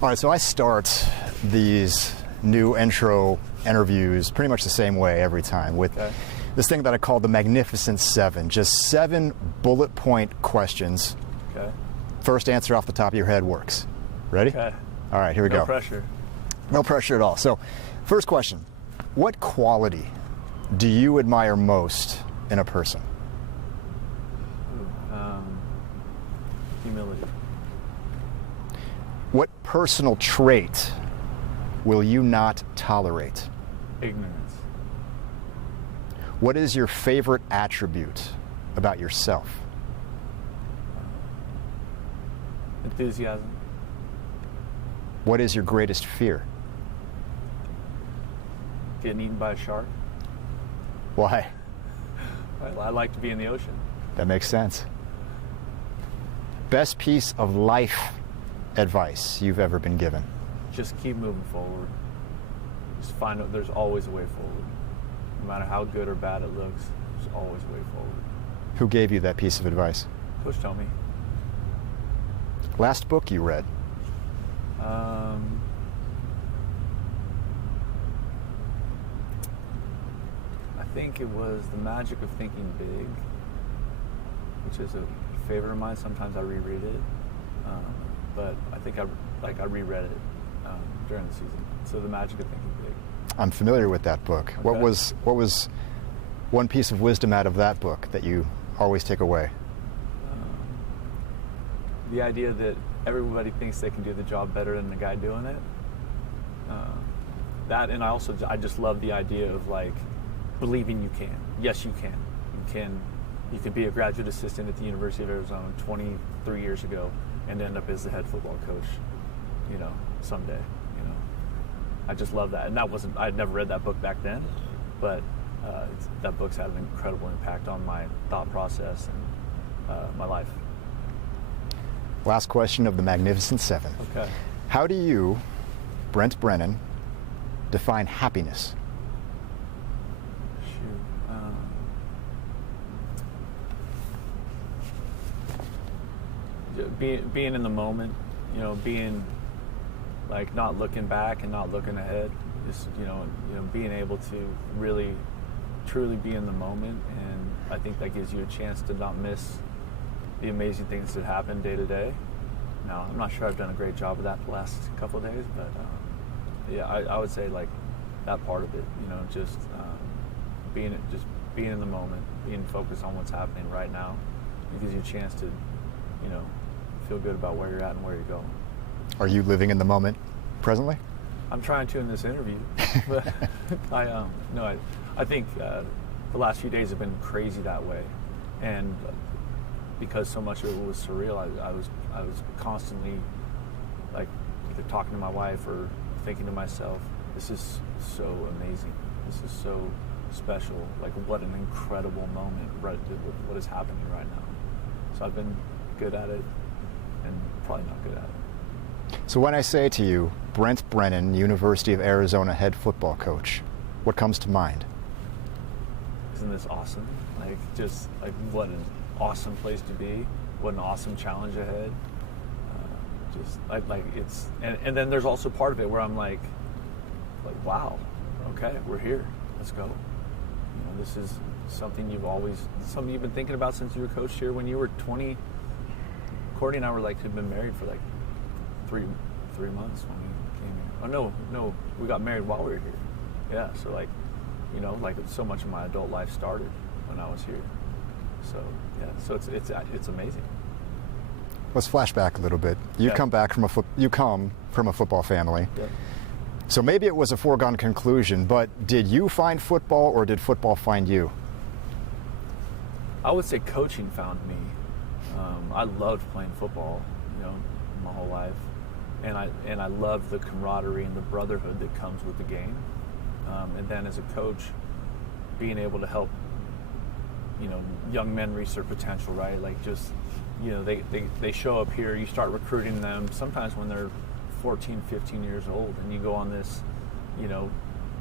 All right, so I start these new intro interviews pretty much the same way every time with this thing that I call the Magnificent Seven. Just 7 bullet point questions. Okay. First answer off the top of your head works. Ready? Okay. All right, here we go. No pressure. No pressure at all. So, first question. What quality do you admire most in a person? Humility. What personal trait will you not tolerate? Ignorance. What is your favorite attribute about yourself? Enthusiasm. What is your greatest fear? Getting eaten by a shark. Why? I like to be in the ocean. That makes sense. Best piece of life advice you've ever been given? Just keep moving forward. Just find out there's always a way forward. No matter how good or bad it looks, there's always a way forward. Who gave you that piece of advice? Coach told me. Last book you read? I think it was The Magic of Thinking Big, which is a favorite of mine. Sometimes I reread it, but I think I reread it during the season. So The Magic of Thinking Big. I'm familiar with that book. Okay. What was one piece of wisdom out of that book that you always take away? The idea that everybody thinks they can do the job better than the guy doing it. That, and I just love the idea of like believing you can. Yes, you can. You could be a graduate assistant at the University of Arizona 23 years ago and end up as the head football coach, someday, I just love that. And I'd never read that book back then, but that book's had an incredible impact on my thought process and my life. Last question of the Magnificent Seven. Okay. How do you, Brent Brennan, define happiness? Being in the moment, being like not looking back and not looking ahead, just being able to really truly be in the moment, and I think that gives you a chance to not miss the amazing things that happen day to day. Now, I'm not sure I've done a great job of that the last couple of days, but I would say like that part of it, just being in the moment, being focused on what's happening right now, it gives you a chance to feel good about where you're at and where you're going. Are you living in the moment presently? I'm trying to in this interview, but I think the last few days have been crazy that way, and because so much of it was surreal, I was constantly like either talking to my wife or thinking to myself, this is so amazing, this is so special, like what an incredible moment, right, what is happening right now. So I've been good at it and probably not good at it. So when I say to you, Brent Brennan, University of Arizona head football coach, what comes to mind? Isn't this awesome? Just what an awesome place to be. What an awesome challenge ahead. And then there's also part of it where I'm like, wow, okay, we're here. Let's go. This is something you've been thinking about since you were coached here when you were 20. Courtney and I had been married for like three months when we came here. Oh no, we got married while we were here. Yeah, so so much of my adult life started when I was here. So yeah, so it's amazing. Let's flash back a little bit. You come from a football family. Yeah. So maybe it was a foregone conclusion, but did you find football or did football find you? I would say coaching found me. I loved playing football, my whole life, and I loved the camaraderie and the brotherhood that comes with the game. And then as a coach, being able to help, young men reach their potential, right? They show up here, you start recruiting them sometimes when they're 14, 15 years old, and you go on this,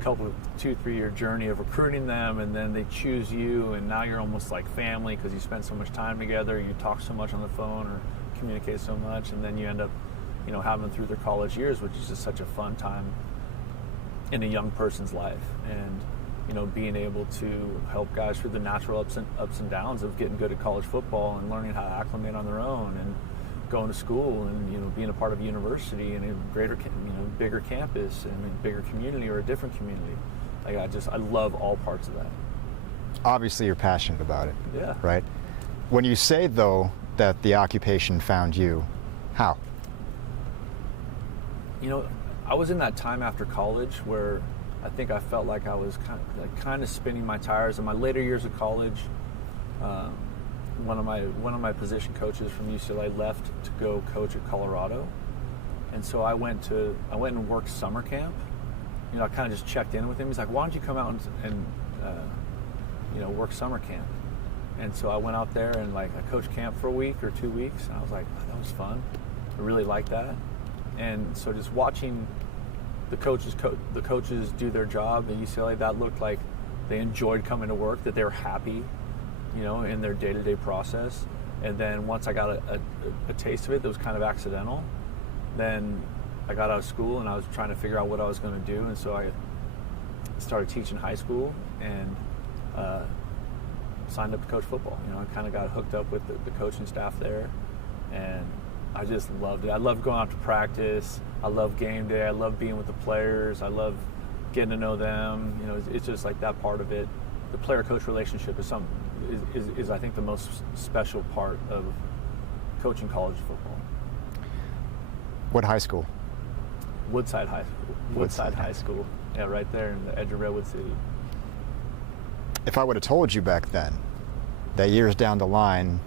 2-3 year journey of recruiting them, and then they choose you, and now you're almost like family because you spend so much time together, you talk so much on the phone or communicate so much, and then you end up have them through their college years, which is just such a fun time in a young person's life. And being able to help guys through the natural ups and downs of getting good at college football and learning how to acclimate on their own, and going to school, and being a part of a university and a bigger campus and a bigger community or a different community. Like I love all parts of that. Obviously, you're passionate about it. Yeah. Right. When you say though that the occupation found you, how? I was in that time after college where I think I felt like I was kind of spinning my tires. In my later years of college, one of my position coaches from UCLA left to go coach at Colorado, and so I went and worked summer camp. I kind of just checked in with him. He's like, "Why don't you come out and work summer camp?" And so I went out there and I coached camp for a week or 2 weeks, and I was like, oh, that was fun. I really liked that. And so just watching the coaches do their job at UCLA, that looked like they enjoyed coming to work, that they were happy, in their day-to-day process. And then once I got a taste of it that was kind of accidental, then I got out of school and I was trying to figure out what I was going to do. And so I started teaching high school and signed up to coach football. I kind of got hooked up with the coaching staff there, and I just loved it. I loved going out to practice. I love game day. I love being with the players. I love getting to know them. It's just like that part of it. The player-coach relationship is is I think the most special part of coaching college football. What high school? Woodside High School. Woodside High School. Yeah, right there in the edge of Redwood City. If I would have told you back then that years down the line,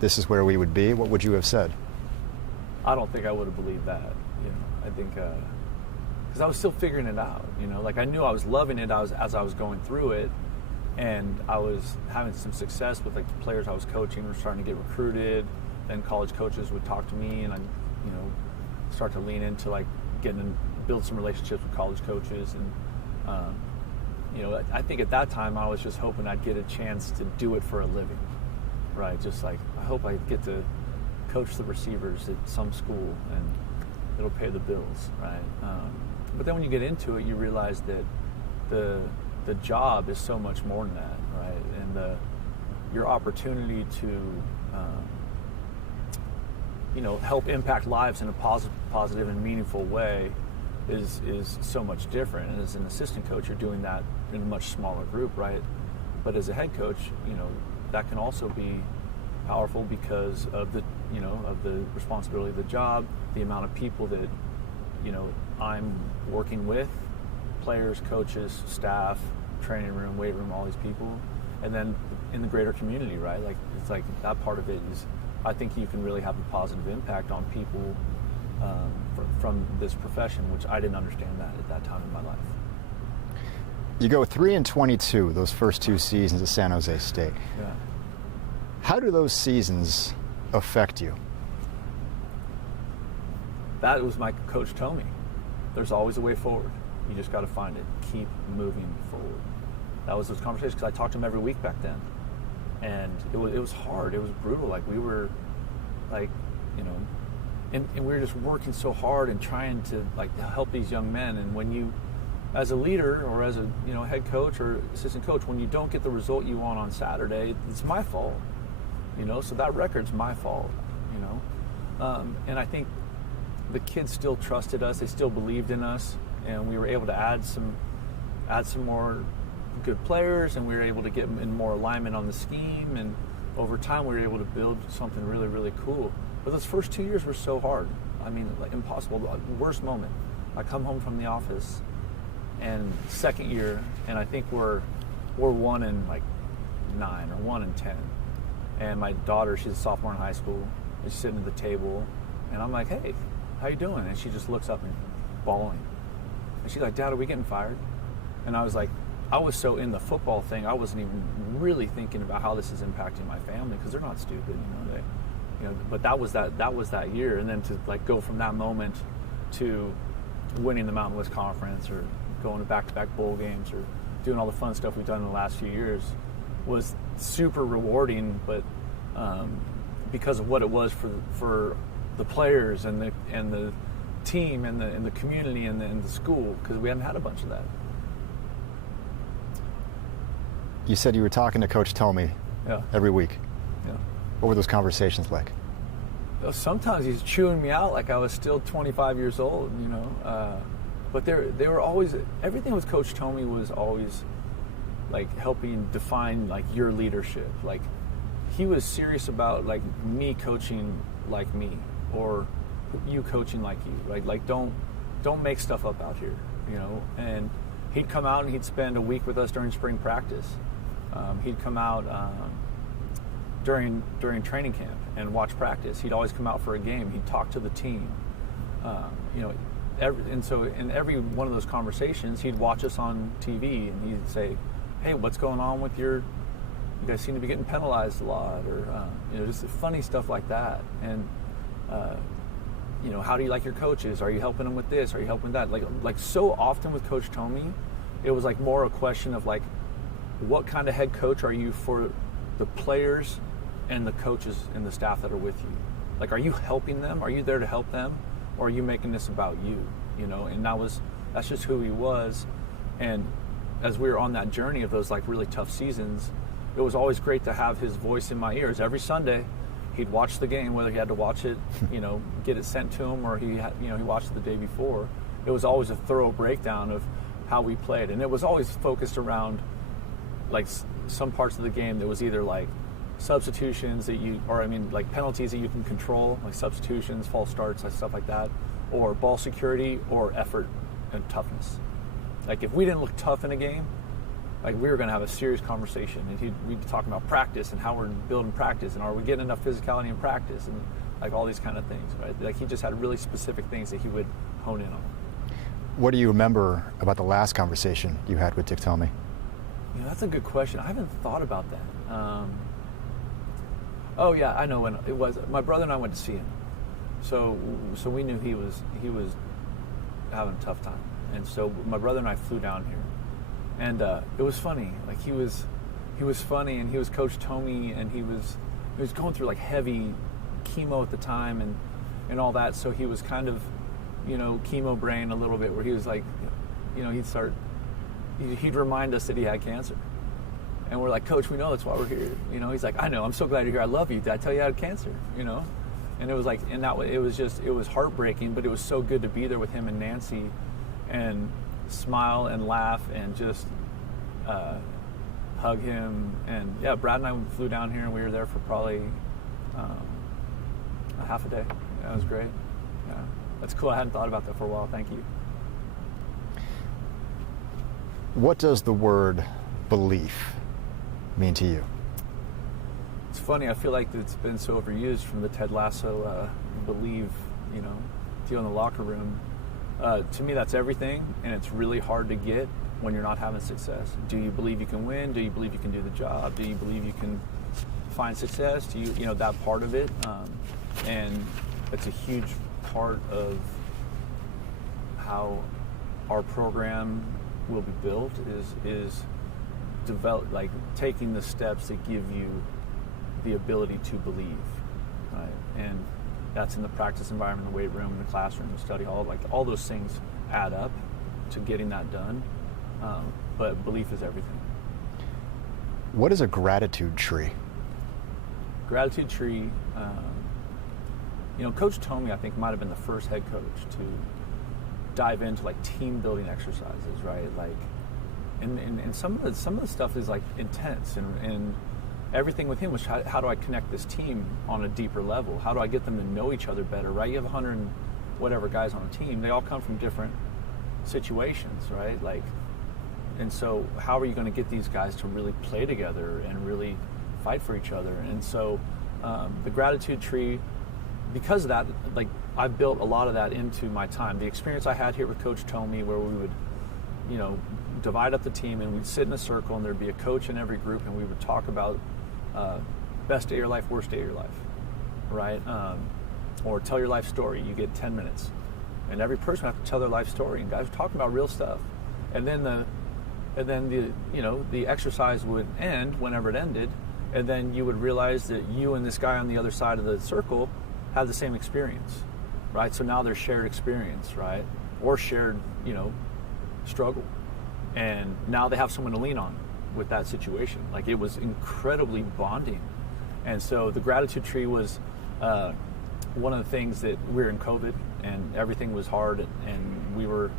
this is where we would be, what would you have said? I don't think I would have believed that. I think because I was still figuring it out. I knew I was loving it as I was going through it, and I was having some success with the players I was coaching were starting to get recruited. Then college coaches would talk to me, and I, start to lean into build some relationships with college coaches, and I think at that time I was just hoping I'd get a chance to do it for a living, right? Just I hope I get to coach the receivers at some school and it'll pay the bills, right? But then when you get into it, you realize that the job is so much more than that, right? And your opportunity to help impact lives in a positive and meaningful way is so much different. And as an assistant coach, you're doing that in a much smaller group, right? But as a head coach, that can also be powerful because of the responsibility of the job, the amount of people that I'm working with, players, coaches, staff, training room, weight room, all these people, and then in the greater community, right? It's that part of it is, I think you can really have a positive impact on people from this profession, which I didn't understand that at that time in my life. You go 3-22 those first 2 seasons at San Jose State. Yeah. How do those seasons affect you? That was my coach told me. There's always a way forward. You just got to find it. Keep moving forward. That was those conversations, because I talked to him every week back then, and it was hard. It was brutal. We were and we were just working so hard and trying to help these young men. And when you, as a leader or as a head coach or assistant coach, when you don't get the result you want on Saturday, it's my fault. So that record's my fault. And I think the kids still trusted us. They still believed in us, and we were able to add some more good players, and we were able to get in more alignment on the scheme. And over time, we were able to build something really, really cool. But those first 2 years were so hard. Impossible. The worst moment. I come home from the office, and second year, and I think we're 1-9 or 1-10. And my daughter, she's a sophomore in high school, is sitting at the table, and I'm like, "Hey, how you doing?" And she just looks up and bawling. And she's like, "Dad, are we getting fired?" And I was like, I was so in the football thing, I wasn't even really thinking about how this is impacting my family, because they're not stupid, But that was that year, and then to go from that moment to winning the Mountain West Conference, or going to back-to-back bowl games, or doing all the fun stuff we've done in the last few years, was super rewarding. But because of what it was for the players and the team and the community and the school, because we hadn't had a bunch of that. You said you were talking to Coach Tomey every week. Yeah. What were those conversations like? Sometimes he's chewing me out like I was still 25 years old, but they were always, everything with Coach Tomey was always like helping define like your leadership. Like he was serious about like me coaching like me, or you coaching like you, right? Like don't make stuff up out here, and he'd come out and he'd spend a week with us during spring practice. He'd come out during training camp and watch practice. He'd always come out for a game. He'd talk to the team, and so in every one of those conversations, he'd watch us on TV and he'd say, "Hey, what's going on with you guys seem to be getting penalized a lot," or just funny stuff like that. And how do you like your coaches? Are you helping them with this? Are you helping with that? Like so often with Coach Tomey, it was like more a question of like, what kind of head coach are you for the players and the coaches and the staff that are with you? Like, are you helping them? Are you there to help them? Or are you making this about you? And that's just who he was. And as we were on that journey of those like really tough seasons, it was always great to have his voice in my ears. Every Sunday, he'd watch the game, whether he had to watch it, get it sent to him, or he watched it the day before. It was always a thorough breakdown of how we played. And it was always focused around like some parts of the game that was either like substitutions like penalties that you can control, like substitutions, false starts, like stuff like that, or ball security, or effort and toughness. Like if we didn't look tough in a game, like we were going to have a serious conversation, and we'd be talking about practice and how we're building practice, and are we getting enough physicality in practice, and like all these kind of things, right? Like he just had really specific things that he would hone in on. What do you remember about the last conversation you had with Dick Tomey? That's a good question. I haven't thought about that. Oh yeah, I know when it was. My brother and I went to see him, so we knew he was having a tough time, and so my brother and I flew down here, and it was funny. Like he was funny, and he was Coach Tomey, and he was going through like heavy chemo at the time, and all that. So he was kind of chemo brain a little bit, where he was like, he'd remind us that he had cancer. And we're like, "Coach, we know that's why we're here." He's like, "I know, I'm so glad you're here. I love you. Did I tell you I had cancer?" And it was like, in that way, it was heartbreaking, but it was so good to be there with him and Nancy and smile and laugh and just hug him. And yeah, Brad and I flew down here, and we were there for probably a half a day. Yeah, it was great. Yeah, that's cool. I hadn't thought about that for a while. Thank you. What does the word belief mean to you? It's funny. I feel like it's been so overused from the Ted Lasso believe, deal in the locker room. To me, that's everything, and it's really hard to get when you're not having success. Do you believe you can win? Do you believe you can do the job? Do you believe you can find success? Do you, that part of it? And it's a huge part of how our program will be built is develop, like taking the steps that give you the ability to believe, right? And that's in the practice environment, the weight room, in the classroom, the study hall. Like all those things add up to getting that done. But belief is everything. What is a gratitude tree? Gratitude tree. Coach Tomey, I think, might have been the first head coach to dive into like team building exercises, right? Like, and some of the stuff is like intense, and everything with him was how do I connect this team on a deeper level? How do I get them to know each other better, right? You have 100 and whatever guys on a team. They all come from different situations, right? Like, and so how are you going to get these guys to really play together and really fight for each other? And so the gratitude tree, because of that, like I've built a lot of that into my time. The experience I had here with Coach Tomey, where we would, divide up the team and we'd sit in a circle and there'd be a coach in every group, and we would talk about best day of your life, worst day of your life, right? Or tell your life story. You get 10 minutes, and every person would have to tell their life story. And guys were talking about real stuff, and then the exercise would end whenever it ended, and then you would realize that you and this guy on the other side of the circle have the same experience, right? So now there's shared experience, right? Or shared, struggle. And now they have someone to lean on with that situation. Like, it was incredibly bonding. And so the gratitude tree was one of the things that we're in COVID and everything was hard, and we were,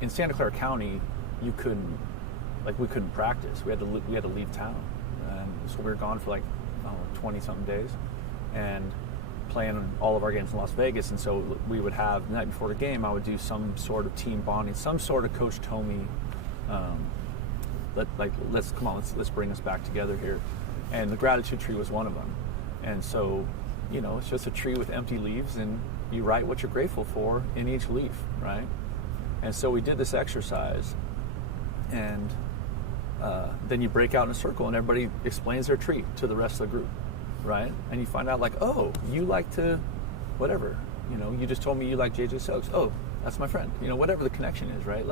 in Santa Clara County, we couldn't practice. We had to leave town, and so we were gone for 20-something days, and playing all of our games in Las Vegas. And so we would have, the night before the game, I would do some sort of team bonding, some sort of Coach Tomey, let's bring us back together here. And the gratitude tree was one of them. And so, it's just a tree with empty leaves, and you write what you're grateful for in each leaf, right? And so we did this exercise, and then you break out in a circle and everybody explains their tree to the rest of the group, right? And you find out oh, you like to whatever, you just told me you like JJ Stokes. Oh, that's my friend, whatever the connection is, right?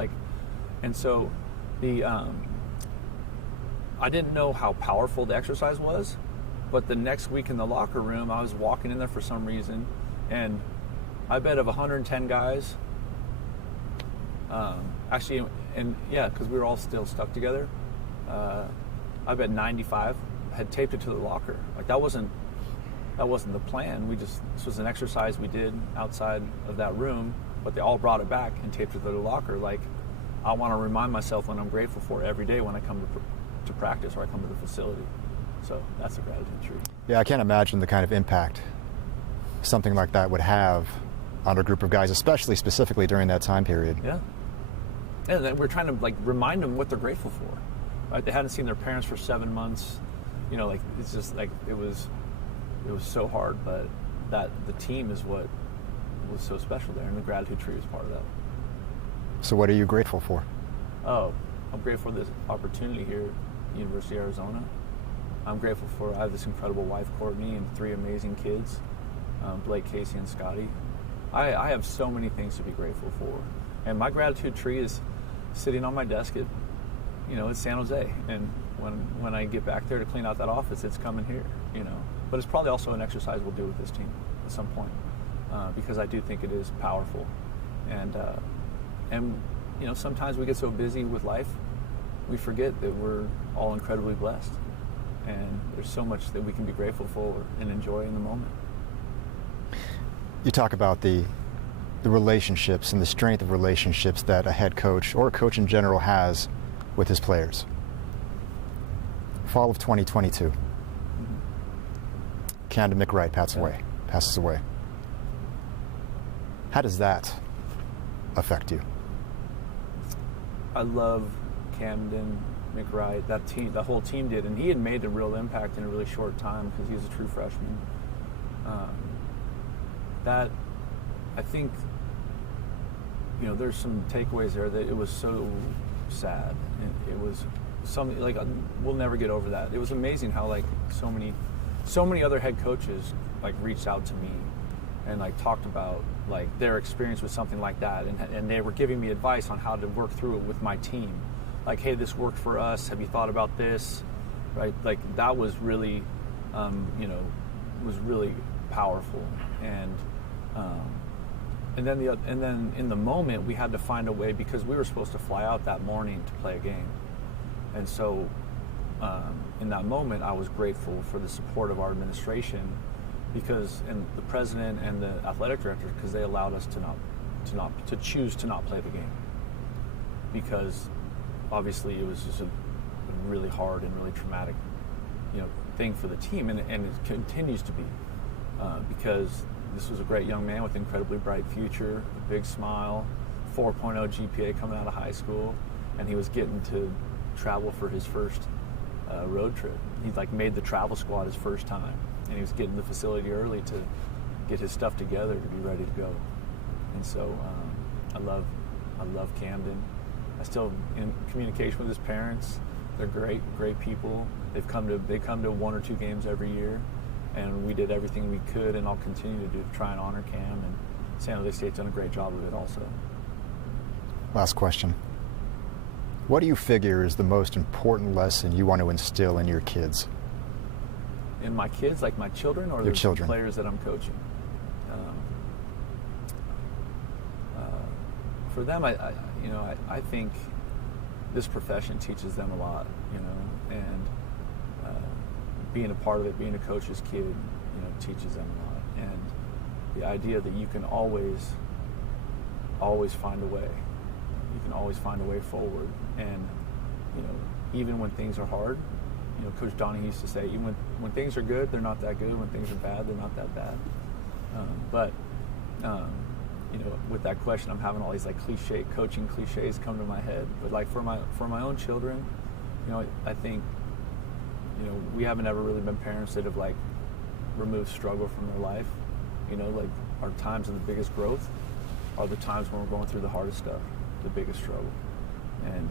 And so I didn't know how powerful the exercise was, but the next week in the locker room, I was walking in there for some reason, and I bet of 110 guys, because we were all still stuck together, I bet 95 had taped it to the locker. That wasn't the plan. This was an exercise we did outside of that room, but they all brought it back and taped it to the locker. I want to remind myself what I'm grateful for every day when I come to practice or I come to the facility. So that's the gratitude tree. Yeah, I can't imagine the kind of impact something like that would have on a group of guys, specifically during that time period. Yeah. And then we're trying to remind them what they're grateful for. Right? They hadn't seen their parents for 7 months. It's just it was so hard, but that the team is what was so special there, and the gratitude tree was part of that. So what are you grateful for? Oh, I'm grateful for this opportunity here at University of Arizona. I'm grateful I have this incredible wife, Courtney, and 3 amazing kids, Blake, Casey, and Scotty. I have so many things to be grateful for. And my gratitude tree is sitting on my desk at San Jose. And when I get back there to clean out that office, it's coming here, But it's probably also an exercise we'll do with this team at some point, because I do think it is powerful. And sometimes we get so busy with life, we forget that we're all incredibly blessed. And there's so much that we can be grateful for and enjoy in the moment. You talk about the relationships and the strength of relationships that a head coach or a coach in general has with his players. Fall of 2022. Camden McWright passes away. How does that affect you? I love Camden McWright. That team, the whole team did, and he had made a real impact in a really short time because he was a true freshman. I think, there's some takeaways there that it was so sad. It was something we'll never get over that. It was amazing how so many other head coaches reached out to me and talked about their experience with something like that, and they were giving me advice on how to work through it with my team. Hey, this worked for us. Have you thought about this? Right? That was really, was really powerful. And then in the moment, we had to find a way, because we were supposed to fly out that morning to play a game. And so in that moment, I was grateful for the support of our administration, and the president and the athletic director, because they allowed us to choose to not play the game, because obviously it was just a really hard and really traumatic thing for the team, and it continues to be, because this was a great young man with an incredibly bright future, a big smile, 4.0 GPA coming out of high school, and he was getting to travel for his first road trip. He made the travel squad his first time, and he was getting to the facility early to get his stuff together to be ready to go. And so I love Camden. I'm still in communication with his parents. They're great people. They come to 1 or 2 games every year, and we did everything we could, and I'll continue to try and honor Cam. And San Jose State's done a great job of it also. Last question. What do you figure is the most important lesson you want to instill in your kids? in my kids, like my children, or your the children, players that I'm coaching? For them, I think this profession teaches them a lot, and being a part of it, being a coach's kid, teaches them a lot. And the idea that you can always find a way. You can always find a way forward. And, even when things are hard, Coach Donnie used to say, even when things are good, they're not that good. When things are bad, they're not that bad. With that question, I'm having all these like coaching cliches come to my head. But like for my own children, I think, we haven't ever really been parents that have like removed struggle from their life. Like our times of the biggest growth are the times when we're going through the hardest stuff, the biggest struggle. And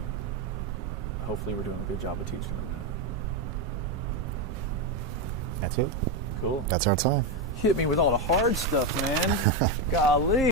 hopefully we're doing a good job of teaching them that. That's it. Cool. That's our time. Hit me with all the hard stuff, man. Golly.